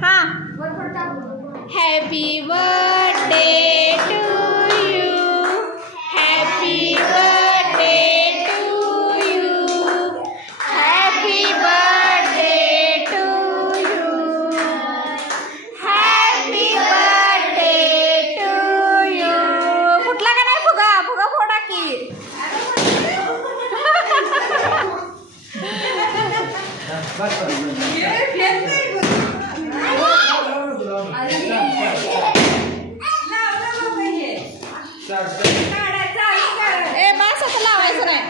हां. Happy birthday to you. Happy birthday to you. Happy birthday to you. Happy birthday to you. फुटला का नाही फुगा? फुगा फोडा की. ए बस आता लावायचं नाही.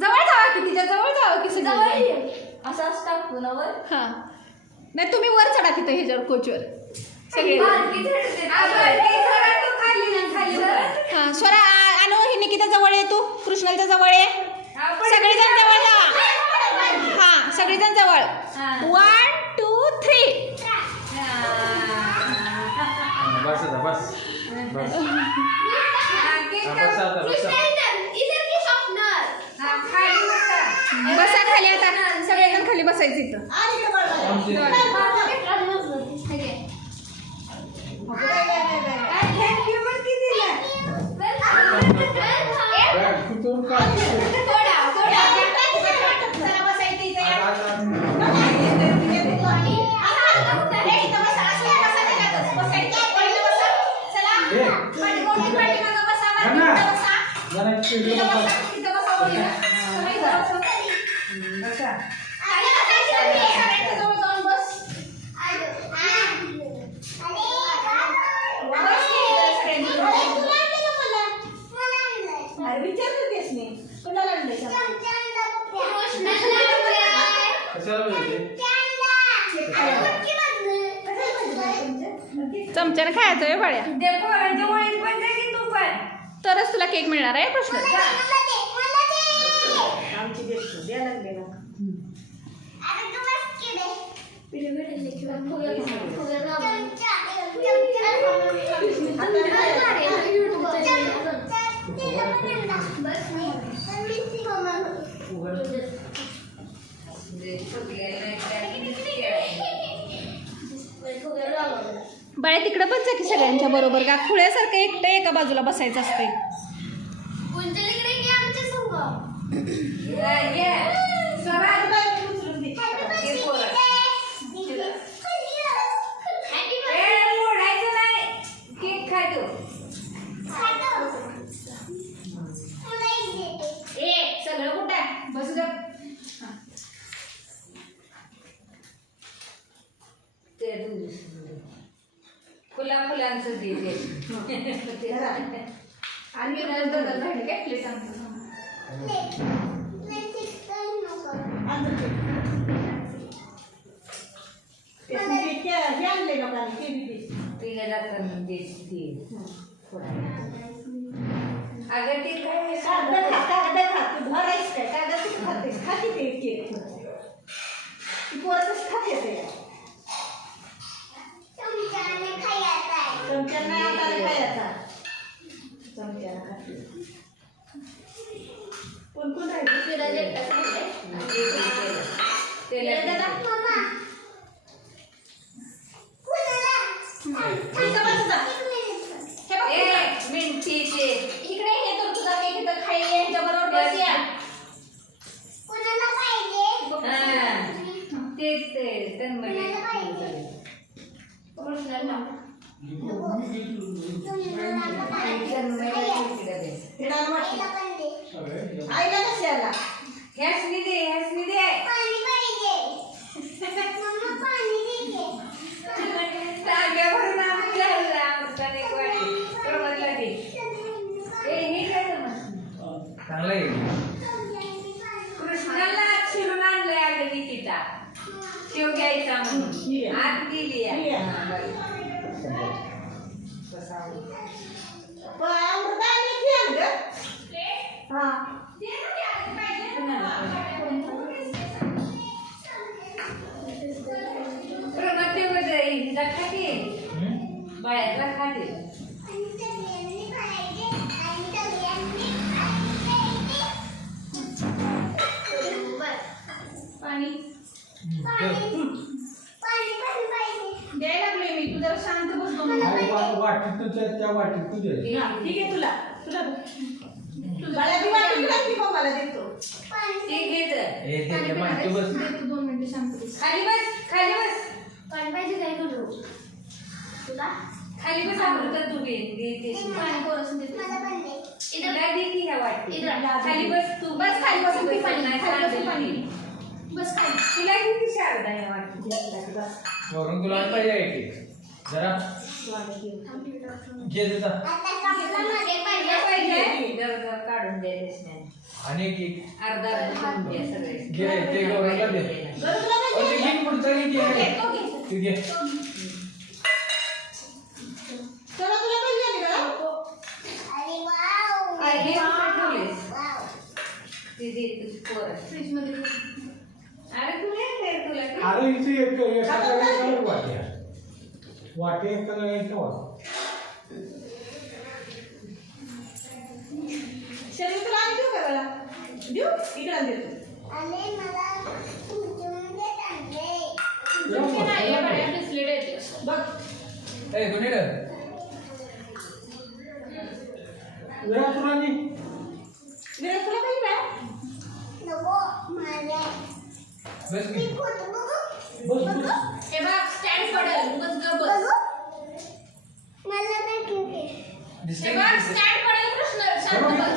जवळ जावा की तिच्या जवळ जावं की असं असतं वर. हां नाही तुम्ही वर चढा तिथं ह्याच्यावर कोचवर सगळे. हां स्वरा आणू ही निकिता जवळ ये. तू कृष्णाच्या जवळ ये. सगळेजण जवळ जावा. हां सगळेजण जवळ. 1 2 3. बस बस बस. बसा खाली आता. सगळेजण खाली बसायचं इथं. चमच्याने खायचं आहे बाळ्या. तरच तुला केक मिळणार आहे. प्रश्न बाळ्या तिकडं पण जा की सगळ्यांच्या बरोबर. का खुळ्यासारखं एकटं एका बाजूला बसायचं असते. सगळं कुठं बस ग. फुलांचं दे. आणि काय प्लेट अगर ते काय मिंटीचे इकडे हे तर तुझा केक इथं खाली ह्याच्याबरोबर बसूया. तेच ते तन्मय कृष्णाला आईला कशाला ह्यासनी दे ह्यासनी दे टाक्यावरून आणलं अमृताने एक वाटी प्रमोदला दे हे काय समज चांगलं आहे. कृष्णाला शिरून आणलंय अगं निकिता शिव घ्यायचा म्हणून आत दिली प्रगती बदल खाते बाळ्यातला खाते पाणी द्यायला लागलोय मी. तू जरा शांत बसतो. वाटीत तुझ्या त्या वाटीत तुझ्या ठीक आहे. तुला बाळा ती वाटी तुला ती पण मला देतो. ते घेत हे ते माहिती बस देतो 2 मिनिटं शांत बस. खाली बस खाली बस पाणी पाहिजे काय तुला खाली बस अमृता तू घे पाणी कोरसून देते. इथला दे की ह्या वाटी इथं. खाली बस तू बस खाली बसून पी पाणी. नाही खाली बसून पाणी. बस खाली. तुला किती शारदा ह्या वाटी वरून तुला पाहिजे आहे की जरा घे देता पाहिजे जरा काढून द्यायला नाही आणि की अर्धा अर्धा द्या सगळे घे ते गौरवला दे. ते घे पुढचं घे ते घे. चला तुला पाहिजे का? हे ठेवलेस ते दे तुझी पोर फ्रीज मध्ये अरे तू नाही काय तुला अरे इथे एक एका वाटी आहे. वाटी एका ठेवा. शरीर तुला आणि देऊ का मला? देऊ इकडे देतो. बघ ए गुन्हेड विराट तुला नी विराट तुला पाहिजे का? बस की. बस बस हे बघ स्टँड पडेल. बस ग बस. हे बघ स्टँड पडेल कृष्ण. शांत बस.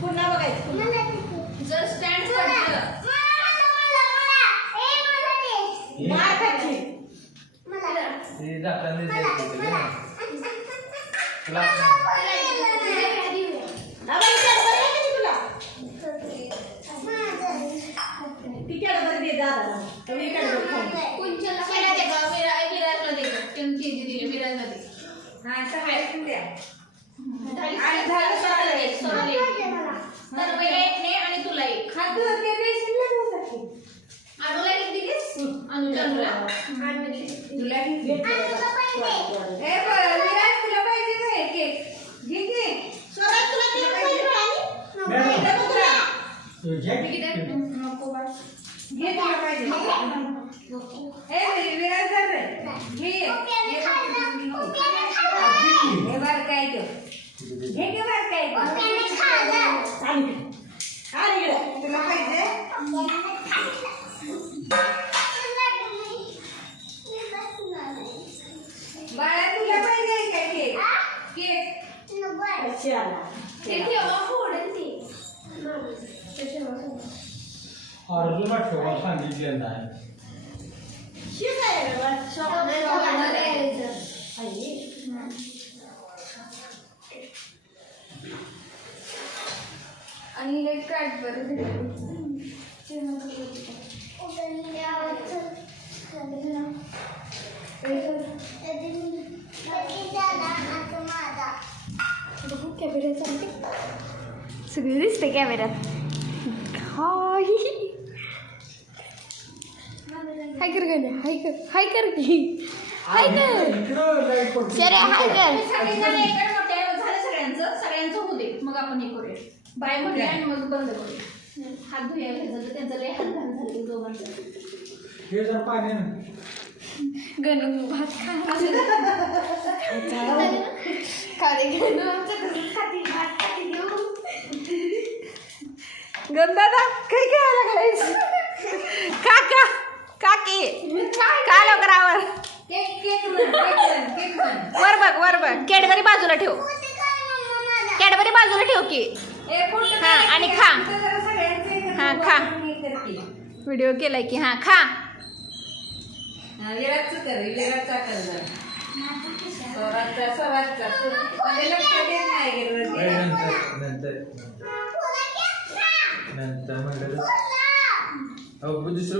पुन्हा बघायचं. जर स्टँड पडलं मार खायची. ते जाताना तुला आबा इकडे बरं आहे का तुला? तिकडे बरं दे दादा. तुम्ही इकडे बरं खाऊ. कुंचला विरा दे गं. विराजला दे गं. त्यांनी दिली विराजला दे. हा सगळ्यातून द्या आणि झालं सोडायला एक सोडायला एक. तर वेळा एक ने आणि तुला एक. खातो ते रेशनला नव्हतं अनुला एक दिलीस? अनुला तुला किती ए बरं विराज तुला पाहिजे का हे केक घे की स्वराज तुला केक पाहिजे का? मॅडम. इकडे बघ तुला. नको बस घे तुला पाहिजे ए विराज धर रे घे हे बार काय तो घे के बार काय तो आणि इकडे. तुला पाहिजे बाळा तुला पाहिजे काय केक केक अच्छा. ते ठेवा फोडून ते. अर्जुना ठेवा सांगितलेलं आहे. शिव काय रे बा? चॉकलेट आणि एक कॅडबरी दिली. सगळं दिसते कॅमेऱ्यात. हाय कर गं, हाय कर, हाय कर की, हाय कर, इकडं लाईट पडते. शरे हाय कर. सगळेजण एका मोठ्या झालं सगळ्यांचं होऊ दे. मग आपण हे करूया. बाय म्हणूया आणि मग बंद करूया. हात धुया घ्यायचं तर त्यांचं लय हात घाण झाले दोघांचं. हे जर पाणी ना गणू भात खा खाली गणू आमचं तसंच खाती भात खाती घेऊ. गंदादा काय खेळायला लागलायस? काका काकी का लवकर आवर. केक म्हण. वर बघ कॅडबरी बाजूला ठेव. कॅडबरी बाजूला ठेव की. हा, आणि खा. हा, खा. व्हिडिओ केलाय की. हा खा. विराटचं कर जरा. स्वराजचा. म्हणजे लक्ष देत नाही नंतर म्हणलं दुसरं